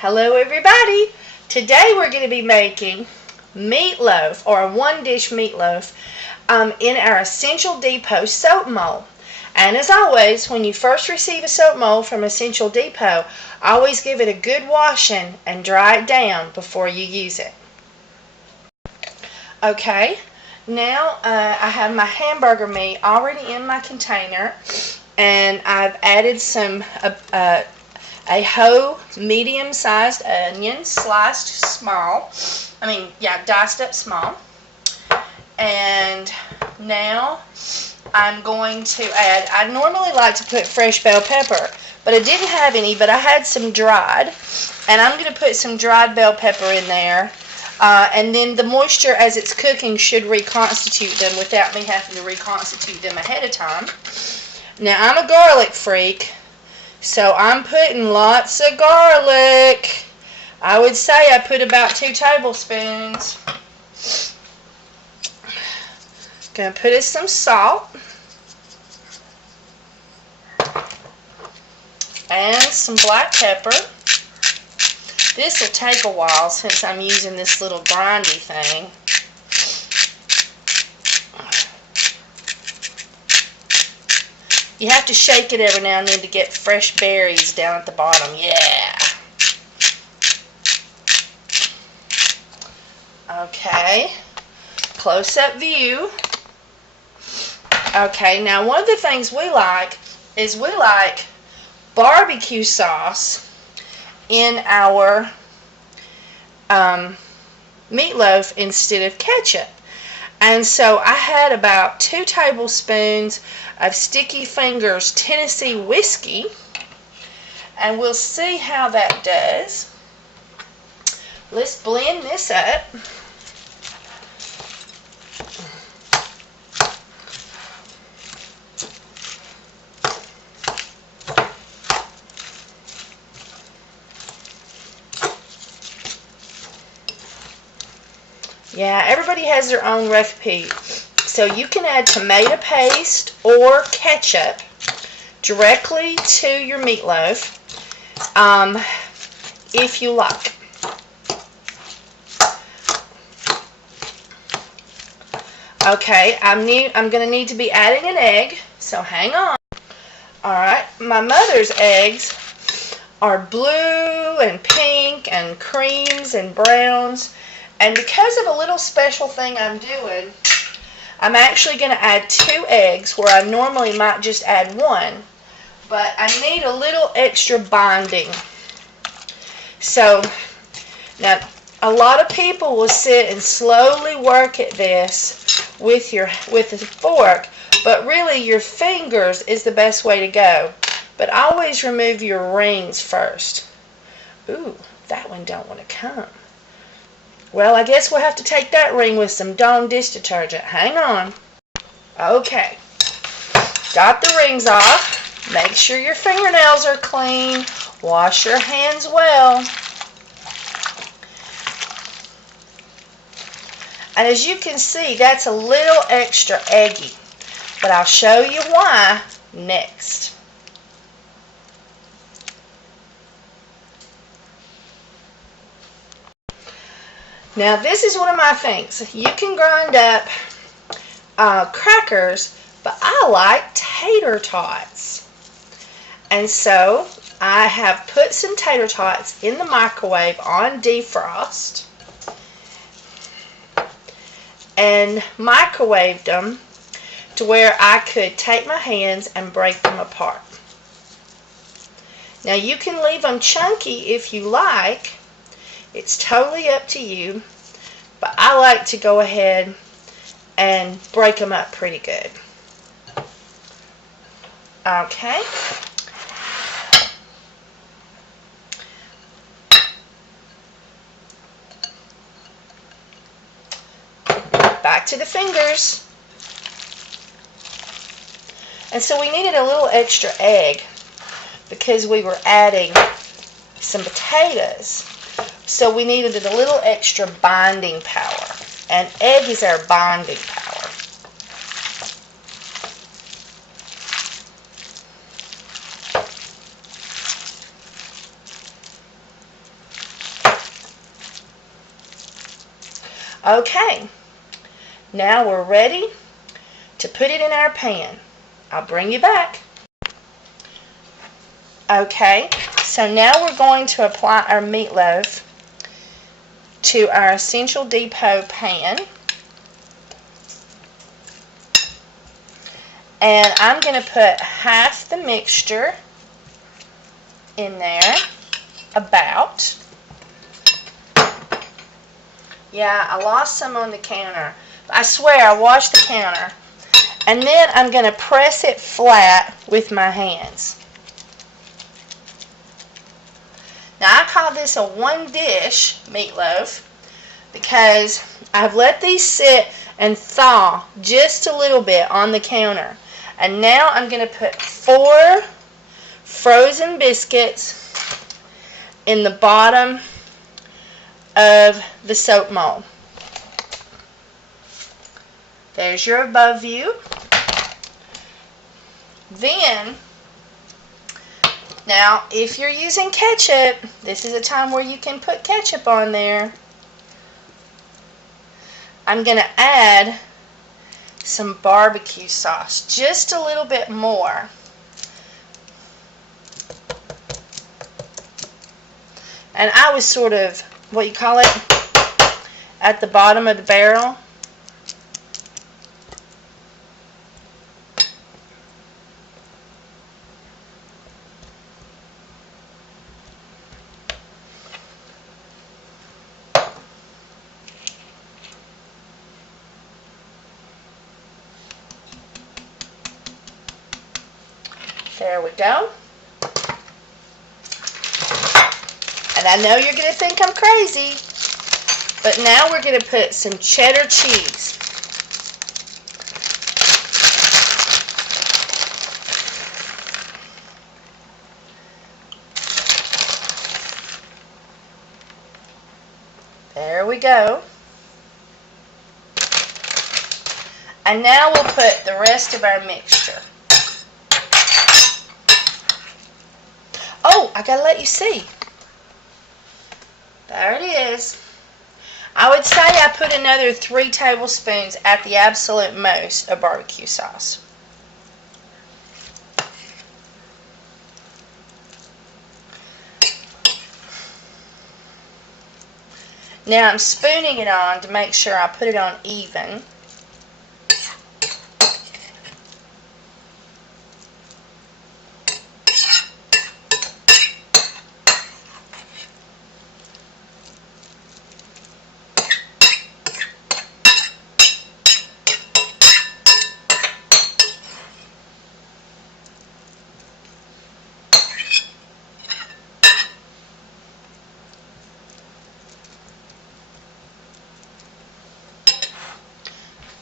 Hello everybody! Today we're going to be making meatloaf, or a one-dish meatloaf, in our Essential Depot soap mold. And as always, when you first receive a soap mold from Essential Depot, always give it a good washing and dry it down before you use it. Okay, now I have my hamburger meat already in my container, and I've added some a whole medium-sized onion, sliced small. Diced up small. And now I'm going to add, I normally like to put fresh bell pepper, but I didn't have any, but I had some dried. And I'm going to put some dried bell pepper in there. And then the moisture as it's cooking should reconstitute them without me having to reconstitute them ahead of time. Now, I'm a garlic freak, so I'm putting lots of garlic. I would say I put about 2 tablespoons. Gonna put in some salt. And some black pepper. This will take a while since I'm using this little grindy thing. You have to shake it every now and then to get fresh berries down at the bottom. Yeah. Okay. Close-up view. Okay, now one of the things we like is we like barbecue sauce in our meatloaf instead of ketchup. And so I had about 2 tablespoons of Sticky Fingers Tennessee whiskey, and we'll see how that does. Let's blend this up. Yeah, everybody has their own recipe. So you can add tomato paste or ketchup directly to your meatloaf if you like. Okay, I'm going to need to be adding an egg, so hang on. Alright, my mother's eggs are blue and pink and creams and browns. And because of a little special thing I'm doing, I'm actually going to add 2 eggs where I normally might just add 1. But I need a little extra binding. So, now a lot of people will sit and slowly work at this with a fork, but really your fingers is the best way to go. But always remove your rings first. Ooh, that one don't want to come. Well, I guess we'll have to take that ring with some Dawn dish detergent. Hang on. Okay. Got the rings off. Make sure your fingernails are clean. Wash your hands well. And as you can see, that's a little extra eggy. But I'll show you why next. Now this is one of my things. You can grind up crackers, but I like tater tots. And so I have put some tater tots in the microwave on defrost and microwaved them to where I could take my hands and break them apart. Now you can leave them chunky if you like. It's totally up to you, but I like to go ahead and break them up pretty good. Okay. Back to the fingers. And so we needed a little extra egg because we were adding some potatoes. So we needed a little extra binding power. And egg is our binding power. Okay, now we're ready to put it in our pan. I'll bring you back. Okay, so now we're going to apply our meatloaf to our Essential Depot pan. And I'm going to put half the mixture in there, about. Yeah, I lost some on the counter. I swear I washed the counter. And then I'm going to press it flat with my hands. Now I call this a one dish meatloaf because I've let these sit and thaw just a little bit on the counter. And now I'm going to put 4 frozen biscuits in the bottom of the soap mold. There's your above view. Then, now if you're using ketchup, this is a time where you can put ketchup on there. I'm going to add some barbecue sauce, just a little bit more. And I was sort of, what you call it, at the bottom of the barrel. There we go. And I know you're going to think I'm crazy, but now we're going to put some cheddar cheese. There we go. And now we'll put the rest of our mixture. Oh, I gotta let you see. There it is. I would say I put another 3 tablespoons at the absolute most of barbecue sauce. Now I'm spooning it on to make sure I put it on even.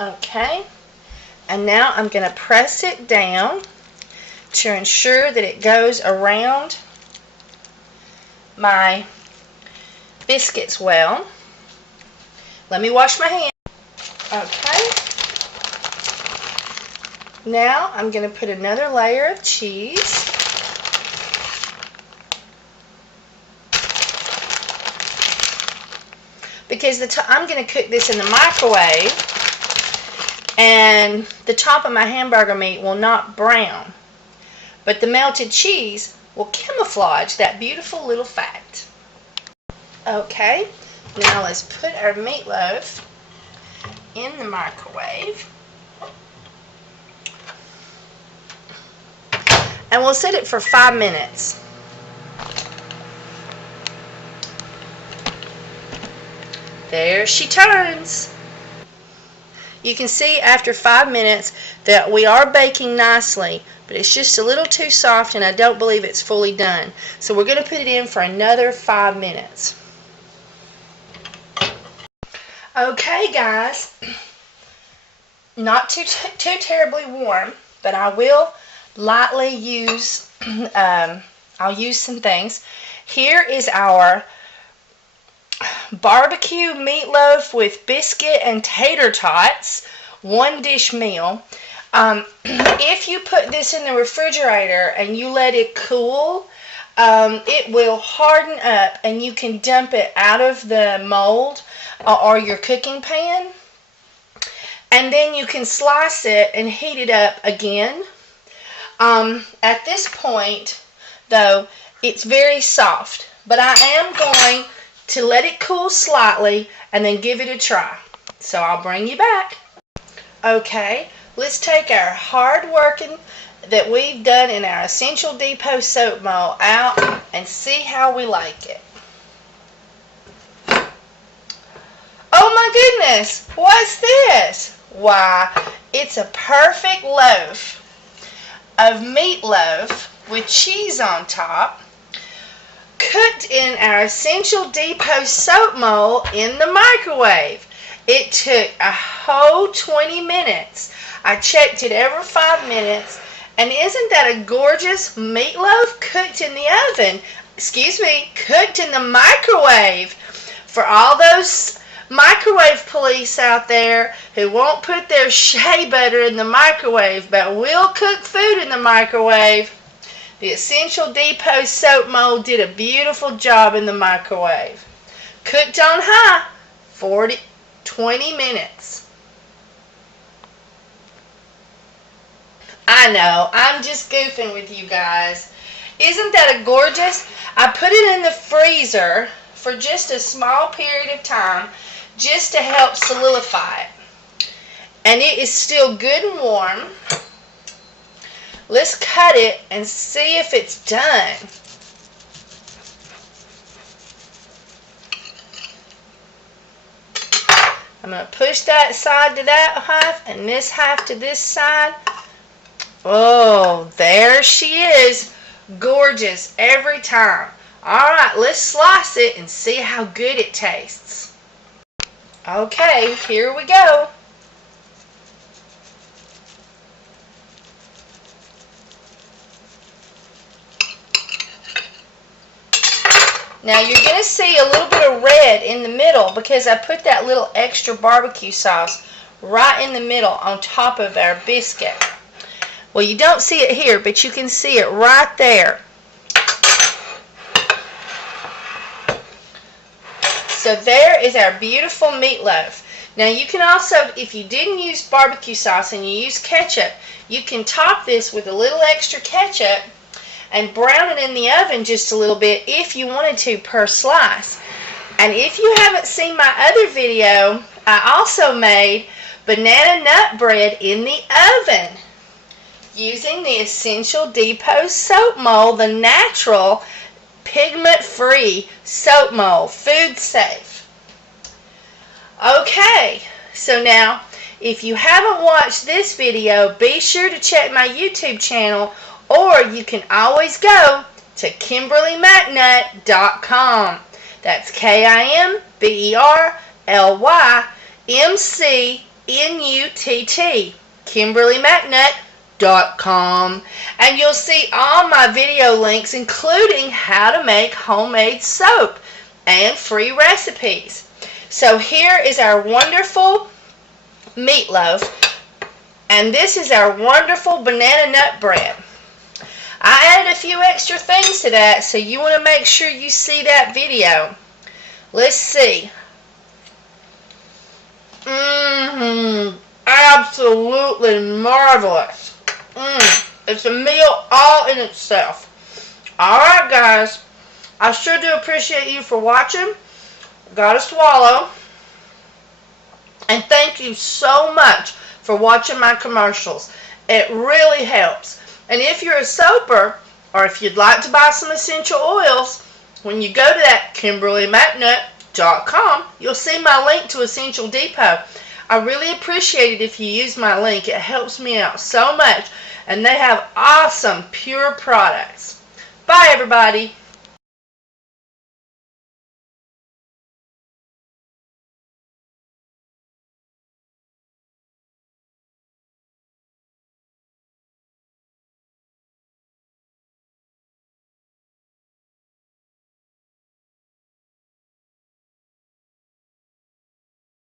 Okay, and now I'm going to press it down to ensure that it goes around my biscuits well. Let me wash my hands. Okay, now I'm going to put another layer of cheese. Because I'm going to cook this in the microwave, and the top of my hamburger meat will not brown, but the melted cheese will camouflage that beautiful little fat. Okay, now let's put our meatloaf in the microwave, and we'll set it for 5 minutes. There she turns. You can see after 5 minutes that we are baking nicely, but it's just a little too soft and I don't believe it's fully done. So we're going to put it in for another 5 minutes. Okay guys, not too terribly warm, but I will lightly use, I'll use some things. Here is our barbecue meatloaf with biscuit and tater tots, 1 dish meal. If you put this in the refrigerator and you let it cool, it will harden up and you can dump it out of the mold. or your cooking pan. And then you can slice it and heat it up again. At this point, though, it's very soft. But I am going to let it cool slightly and then give it a try. So I'll bring you back. Okay, let's take our hard working that we've done in our Essential Depot soap mold out and see how we like it. Oh my goodness, what's this? Why, it's a perfect loaf of meat loaf with cheese on top, cooked in our Essential Depot soap mold in the microwave. It took a whole 20 minutes. I checked it every 5 minutes. And isn't that a gorgeous meatloaf cooked in the oven? Excuse me, cooked in the microwave. For all those microwave police out there who won't put their shea butter in the microwave but will cook food in the microwave, the Essential Depot soap mold did a beautiful job in the microwave. Cooked on high, 20 minutes. I know, I'm just goofing with you guys. Isn't that a gorgeous? I put it in the freezer for just a small period of time just to help solidify it. And it is still good and warm. Let's cut it and see if it's done. I'm going to push that side to that half and this half to this side. Oh, there she is. Gorgeous every time. Alright, let's slice it and see how good it tastes. Okay, here we go. Now you're going to see a little bit of red in the middle because I put that little extra barbecue sauce right in the middle on top of our biscuit. Well, you don't see it here, but you can see it right there. So there is our beautiful meatloaf. Now you can also, if you didn't use barbecue sauce and you use ketchup, you can top this with a little extra ketchup and brown it in the oven just a little bit if you wanted to per slice. And if you haven't seen my other video, I also made banana nut bread in the oven using the Essential Depot soap mold, the natural pigment-free soap mold, food safe. Okay, so now if you haven't watched this video, be sure to check my YouTube channel, or you can always go to KimberlyMcNutt.com. That's KimberlyMcNutt, KimberlyMcNutt.com, and you'll see all my video links, including how to make homemade soap and free recipes. So here is our wonderful meatloaf, and this is our wonderful banana nut bread. I added a few extra things to that, so you want to make sure you see that video. Let's see. Absolutely marvelous. It's a meal all in itself. Alright guys, I sure do appreciate you for watching. Gotta swallow. And thank you so much for watching my commercials. It really helps. And if you're a soaper, or if you'd like to buy some essential oils, when you go to that KimberlyMcNutt.com, you'll see my link to Essential Depot. I really appreciate it if you use my link. It helps me out so much. And they have awesome, pure products. Bye, everybody.